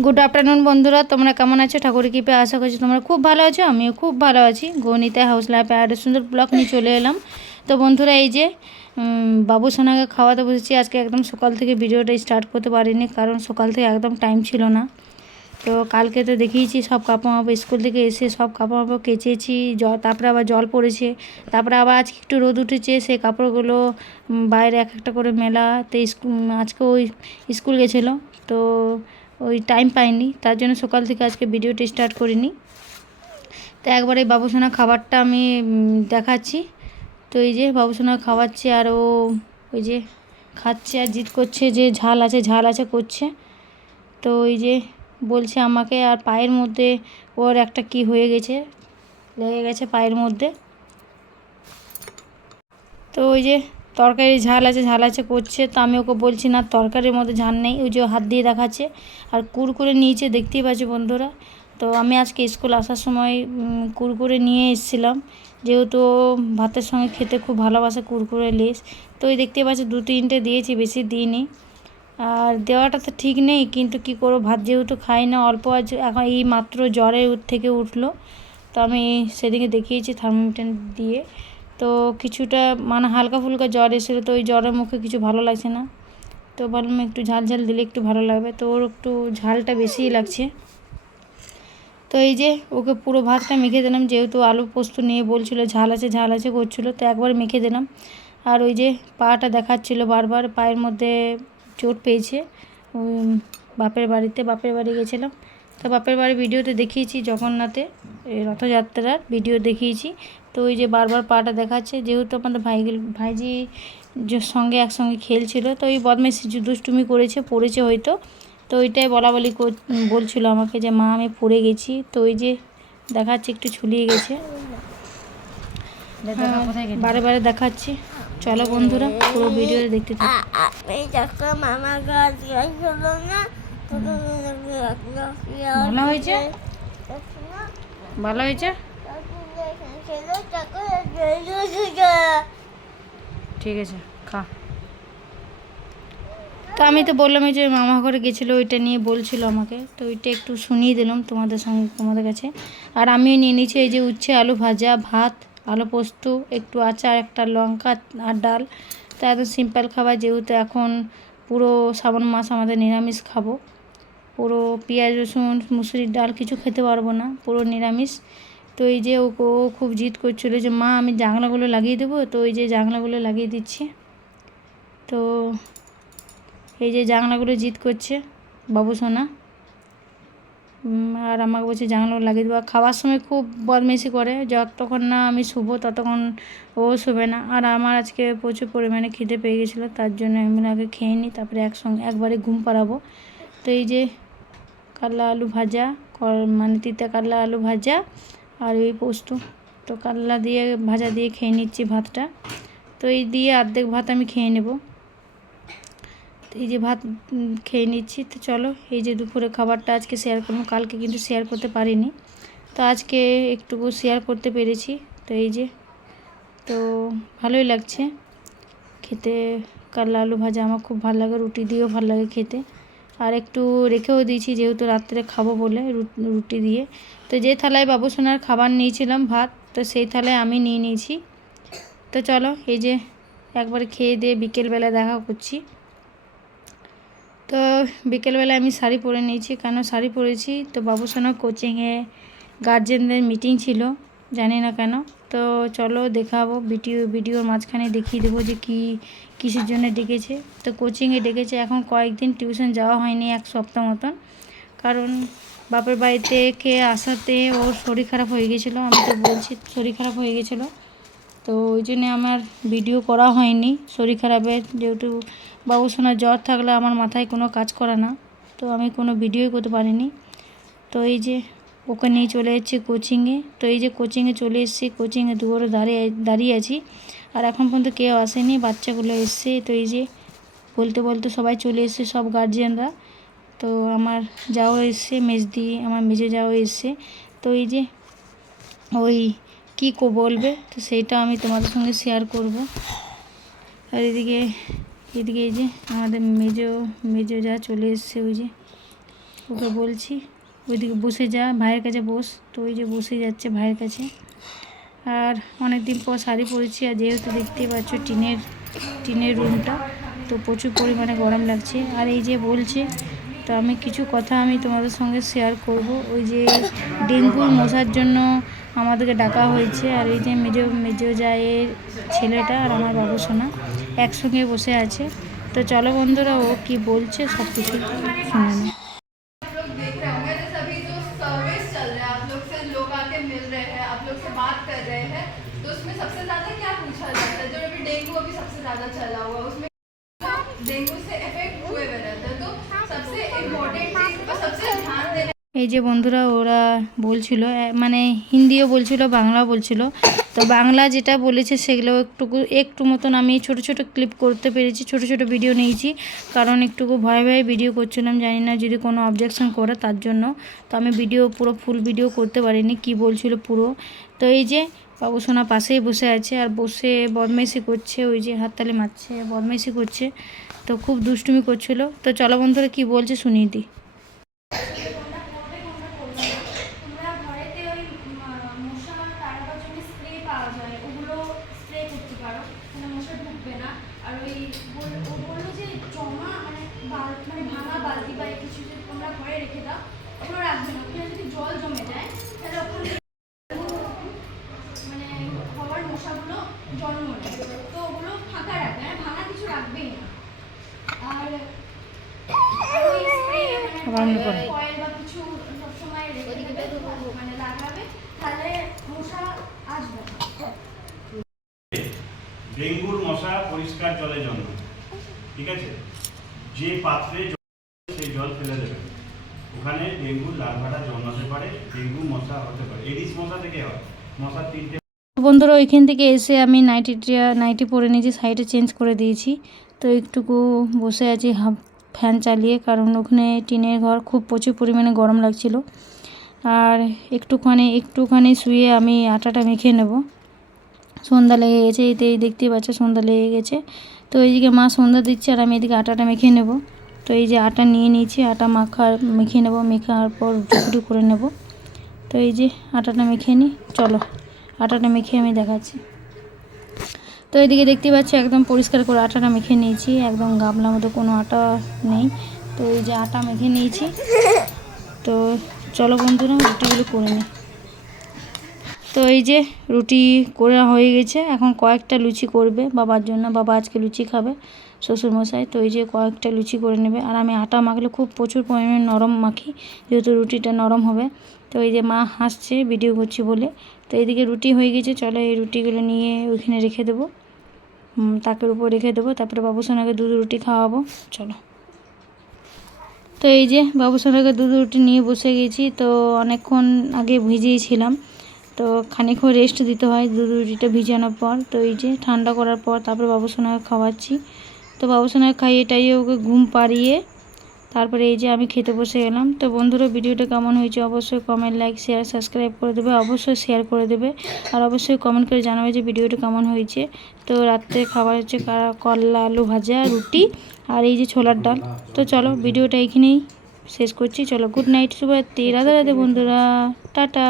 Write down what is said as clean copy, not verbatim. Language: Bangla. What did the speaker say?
গুড আফটারনুন বন্ধুরা, তোমরা কেমন আছো? ঠাকুরের কৃপায় আশা করছি তোমরা খুব ভালো আছো। আমিও খুব ভালো আছি। গণিতা হাউস লাইফে একটা সুন্দর ব্লগ নিয়ে চলে এলাম। তো বন্ধুরা, এই যে বাবু সোনাকে খাওয়াতে বসেছি। আজকে একদম সকাল থেকে ভিডিওটা স্টার্ট করতে পারিনি, কারণ সকাল থেকে একদম টাইম ছিল না। তো কালকে তো দেখিয়েছি সব কাপড় মাপড় স্কুল থেকে এসে সব কাপড় মাপড় কেচেছি, তারপরে আবার জল পড়েছে, তারপরে আবার আজকে একটু রোদ উঠেছে, সেই কাপড়গুলো বাইরে এক একটা করে মেলা। তো আজকে ওই স্কুল গেছিলো, তো ওই টাইম পাইনি, তার জন্য সকাল থেকে আজকে ভিডিওটি স্টার্ট করিনি। তো একবার এই বাবুসোনা খাবারটা আমি দেখাচ্ছি। তো এই যে বাবুসোনা খাওয়াচ্ছে, আর ও ওই যে খাচ্ছে আর জিদ করছে যে ঝাল আছে ঝাল আছে করছে। তো ওই যে বলছে আমাকে, আর পায়ের মধ্যে ওর একটা কি হয়ে গেছে, লেগে গেছে পায়ের মধ্যে। তো ওই যে তরকারি ঝাল আছে করছে। তো আমি ওকে বলছি না, তরকারির মধ্যে ঝাল নেই। ওই যে হাত দিয়ে দেখাচ্ছে, আর কুরকুরে নিয়েছে, দেখতেই পাচ্ছি বন্ধুরা। তো আমি আজকে স্কুল আসার সময় কুরকুরে নিয়ে এসেছিলাম, যেহেতু ভাতের সঙ্গে খেতে খুব ভালোবাসে কুরকুরে লেস। তো ওই দেখতেই পাচ্ছি 2-3টে দিয়েছি, বেশি দিইনি। আর দেওয়াটা তো ঠিক নেই, কিন্তু কি করবো, ভাত যেহেতু খাই না, অল্প আছে। এখন এই মাত্র জ্বরে থেকে উঠলো, তো আমি সেদিকে দেখিয়েছি থার্মোমিটার দিয়ে। তো কিছুটা মানে হালকা ফুলকা জ্বর এসেছিলো, তো ওই জ্বরের মুখে কিছু ভালো লাগছে না। তো ভাবলাম একটু ঝাল ঝাল দিলে একটু ভালো লাগবে, তো ওর একটু ঝালটা বেশিই লাগছে। তো এই যে ওকে পুরো ভাতটা মেখে দিলাম, যেহেতু আলু পোস্ত নিয়ে বলছিলো ঝাল আছে করছিলো, তো একবার মেখে দিলাম। আর ওই যে পাটা দেখাচ্ছিলো বারবার, পায়ের মধ্যে চোট পেয়েছে। ওই বাপের বাড়ি গেছিলাম। তো বাপের বাড়ি ভিডিওতে দেখিয়েছি, জগন্নাথে রথযাত্রার ভিডিও দেখিয়েছি। তো ওই যে বারবার পাটা দেখাচ্ছে, যেহেতু আমাদের ভাইজি সঙ্গে একসঙ্গে খেলছিল, তো ওই বদমাইশি দুষ্টুমি পড়েছে হয়তো। তো ওইটাই বলছিল আমাকে যে মা আমি পড়ে গেছি। তো ওই যে দেখাচ্ছে একটু ছুলিয়ে গেছে, বারে বারে দেখাচ্ছি। চলো বন্ধুরা, পুরো ভিডিও দেখতে থাকো। ভালো হয়েছে, ভালো হয়েছে, ঠিক আছে, খা। তো আমি তো বললাম যে মামা ঘরে গেছিলো, ওইটা নিয়ে বলছিল আমাকে, তো ওইটা একটু শুনিয়ে দিলাম তোমাদের কাছে। আর আমিও নিয়ে নিয়েছি এই যে উচ্ছে আলু ভাজা, ভাত, আলু পোস্ত, একটু আচার, একটা লঙ্কা আর ডাল। তো একদম সিম্পল খাবার, যেহেতু এখন পুরো শ্রাবণ মাস আমাদের নিরামিষ খাবো। পুরো পেঁয়াজ রসুন মুসুরির ডাল কিছু খেতে পারবো না, পুরো নিরামিষ। তো এই যে ও খুব জিদ করছিলো যে মা আমি জানলাগুলো লাগিয়ে দেবো। তো ওই যে জানলাগুলো লাগিয়ে দিচ্ছি। তো এই যে জানলাগুলো জিদ করছে বাবু সোনা, আর আমাকে বলছে জানলাগুলো লাগিয়ে দেবো। খাওয়ার সময় খুব বদমেশি করে, যতক্ষণ না আমি শুবো ততক্ষণ ও শোবে না। আর আমার আজকে প্রচুর পরিমাণে খিদে পেয়ে গেছিলো, তার জন্য আমি আগে খেয়ে নিই, তারপরে একবারে ঘুম পাড়াবো। তো এই যে কাল্লা আলু ভাজা, মানে তিতা কাল্লা আলু ভাজা, আর ওই পোস্ত। তো কাল্লা দিয়ে ভাজা দিয়ে খেয়ে নিচ্ছি ভাতটা। তো এই দিয়ে অর্ধেক ভাত আমি খেয়ে নেব। তো এই যে ভাত খেয়ে নিচ্ছি। তো চলো, এই যে দুপুরে খাবারটা আজকে শেয়ার করবো, কালকে কিন্তু শেয়ার করতে পারিনি, তো আজকে একটুকু শেয়ার করতে পেরেছি। তো এই যে, তো ভালোই লাগছে খেতে। কাল্লা আলু ভাজা আমার খুব ভালো লাগে, রুটি দিয়েও ভালো লাগে খেতে। আর একটু রেখেও দিয়েছি, যেহেতু রাত্রে খাবো বলে রুটি দিয়ে। তো যে থালায় বাবুসোনার খাবার নিয়েছিলাম ভাত, তো সেই থালায় আমি নিয়ে নিয়েছি। তো চলো, এই যে একবার খেয়ে দিয়ে বিকেলবেলা দেখা করছি। তো বিকেলবেলা আমি শাড়ি পরে নিয়েছি, কেন শাড়ি পরেছি, তো বাবুসোনার কোচিংয়ে গার্জেনদের মিটিং ছিল, জানি না কেন। তো চলো দেখাবো, ভিডিওর মাঝখানে দেখিয়ে দেবো যে কিসের জন্য ডেকেছে। তো কোচিংয়ে ডেকেছে, এখন কয়েকদিন টিউশন যাওয়া হয়নি, 1 সপ্তাহ মতন, কারণ বাপের বাড়ি থেকে আসাতে ওর শরীর খারাপ হয়ে গেছিলো। আমি তো বলছি শরীর খারাপ হয়ে গেছিলো, তো ওই জন্যে আমার ভিডিও করা হয়নি শরীর খারাপের। যেহেতু বাবুসোনার জ্বর থাকলে আমার মাথায় কোনো কাজ করে না, তো আমি কোনো ভিডিওই করতে পারিনি। তো এই যে ওকে নিয়ে চলে এসেছি কোচিংয়ে। তো এই যে কোচিংয়ে চলে এসেছি, কোচিংয়ে দুয়ারে দাঁড়িয়ে আছি, আর এখন পর্যন্ত কেউ আসেনি, বাচ্চাগুলো এসছে। তো এই যে বলতে সবাই চলে এসছে, সব গার্জিয়ানরা। তো আমার যাও এসছে, আমার মেজো যাও এসছে। তো এই যে ওই কী বলবে, তো সেইটা আমি তোমাদের সঙ্গে শেয়ার করব। আর এদিকে এই যে আমাদের মেজো যা চলে এসছে, ওই যে ওকে বলছি ওইদিকে বসে যা, ভাইয়ের কাছে বস। তো ওই যে বসে যাচ্ছে ভাইয়ের কাছে। আর অনেক দিন পর শাড়ি পরেছি, আর যেহেতু দেখতেই পাচ্ছ টিনের রুমটা, তো প্রচুর পরিমাণে গরম লাগছে। আর এই যে বলছে, তো আমি কিছু কথা আমি তোমাদের সঙ্গে শেয়ার করব। ওই যে ডেঙ্গুর মশার জন্য আমাদেরকে ডাকা হয়েছে, আর এই যে মেজো জায়ের ছেলেটা আর আমার বাবুসোনা একসঙ্গে বসে আছে। তো চলো বন্ধুরা, ও কি বলছে সব কিছু শুনে নিই। देख रहे होंगे जैसे अभी जो सर्विस चल रहा है, आप लोग से लोग आके मिल रहे हैं, आप लोग से बात कर रहे हैं, तो उसमें सबसे ज्यादा क्या पूछा जाता है? जो अभी डेंगू अभी सबसे ज्यादा चला हुआ है, उसमें डेंगू से इफेक्ट हुए हुए रहते हैं, तो सबसे इम्पोर्टेंट चीज और सबसे ध्यान देने এই যে বন্ধুরা ওরা বলছিল, মানে হিন্দিও বলছিল, বাংলাও বলছিল। তো বাংলা যেটা বলেছে সেগুলো একটু মতন আমি ছোট ছোট ক্লিপ করতে পেরেছি, ছোট ছোট ভিডিও নিয়েছি, কারণ একটুকু ভয়ে ভয়ে ভিডিও করছিলাম, জানি না যদি কোনো অবজেকশন করে তার জন্য। তো আমি ভিডিও পুরো ফুল ভিডিও করতে পারিনি কি বলছিল পুরো। তো এই যে বাবুসোনা পাশেই বসে আছে, আর বসে বদমাইশি করছে, ওই যে হাততালি মারছে, বদমাইশি করছে, তো খুব দুষ্টুমি করছিল। তো চলো বন্ধুরা কি বলছে শুনিয়ে দিই। তোমরা ঘরেতে ওই মশা তাড়াবার জন্য স্প্রে পাওয়া যায়, ওগুলো স্প্রে করতে পারো, মানে মশা ঢুকবে না। আর ওই ও বললো যে জমা মানে মানে ভাঙা বালতি বা কিছু যদি তোমরা ঘরে রেখে দাও, ওগুলো রাখবে না। ওখানে যদি জল জমে যায় তাহলে ওখানে মানে হওয়ার মশাগুলো জন্ম নেয়, তো ওগুলো ফাঁকা রাখবে, মানে ভাঙা কিছু রাখবেই না। আর ওই স্প্রে মানে কয়েল বা কিছু সবসময় রেখে দেবে, মানে লাগাবে, তাহলে মশা আসবে না। ডেঙ্গুর মশা পরিষ্কার জলে জন্মায়, ঠিক আছে? যে পাত্রে সেই জল ফেলে দেবে, ওখানে ডেঙ্গুর লার্ভাটা জন্মাতে পারে, ডেঙ্গু মশা হতে পারে। এডিস মশা থেকে হয়। মশার 3টে। বন্ধুরা ওইখান থেকে এসে আমি নাইটি পরে নিয়েছি, সাইডে চেঞ্জ করে দিয়েছি। তো একটুকু বসে আছি হাফ ফ্যান চালিয়ে, কারণ ওখানে টিনের ঘর, খুব প্রচুর পরিমাণে গরম লাগছিল। আর একটুখানি শুয়ে আমি আটাটা মেখে নেব। সন্ধ্যা লেগে গেছে, এই দেখতেই পাচ্ছ সন্ধ্যা লেগে গেছে। তো এইদিকে মা সন্ধ্যা দিচ্ছে, আর আমি এদিকে আটাটা মেখে নেব। তো এই যে আটা নিয়ে নিয়েছি, আটা মেখে নেব, মেখার পর রুটি করে নেব। তো এই যে আটাটা মেখে নিই, চলো আটাটা মেখে আমি দেখাচ্ছি। তো এদিকে দেখতে পাচ্ছি একদম পরিষ্কার করে আটাটা মেখে নিয়েছি, একদম গামলার মতো কোনো আটা নেই। তো এই যে আটা মেখে নিয়েছি। তো চলো বন্ধুরা রুটিগুলো করে নিই। তো এই যে রুটি করে হয়ে গেছে, এখন কয়েকটা লুচি করবে বাবার জন্য, বাবা আজকে লুচি খাবে শ্বশুরমশাই। তো এই যে কয়েকটা লুচি করে নেবে। আর আমি আটা মাখলে খুব প্রচুর পরিমাণে নরম মাখি, যেহেতু রুটিটা নরম হবে। তো এই যে মা হাসছে ভিডিও করছি বলে। তো এইদিকে রুটি হয়ে গেছে, চলো এই রুটিগুলো নিয়ে ওইখানে রেখে দেবো, তাকের উপর রেখে দেবো, তারপরে বাবুসোনাকে দুধ রুটি খাওয়াবো। চলো। তো এই যে বাবুসোনাকে দুধ রুটি নিয়ে বসে গেছি। তো অনেকক্ষণ আগে ভিজিয়েছিলাম, তো খানিকক্ষণ রেস্ট দিতে হয় দুধ রুটিটা ভিজানোর পর। তো এই যে ঠান্ডা করার পর তারপরে বাবুসোনাকে খাওয়াচ্ছি। তো বাবুসোনাকে খাইয়ে টাইয়ে ওকে ঘুম পাড়িয়ে তারপরে এই যে আমি খেতে বসে গেলাম। তো বন্ধুরা ভিডিওটা কেমন হয়েছে অবশ্যই কমেন্ট, লাইক, শেয়ার, সাবস্ক্রাইব করে দেবে, অবশ্যই শেয়ার করে দেবে, আর অবশ্যই কমেন্ট করে জানাবে যে ভিডিওটা কেমন হয়েছে। তো রাত্রে খাবার হচ্ছে করলা আলু ভাজা, রুটি, আর এই যে ছোলার ডাল। তো চলো ভিডিওটা এইখানেই শেষ করছি। চলো গুড নাইট, শুভরাত্রি, রাধে রাধে বন্ধুরা, টাটা।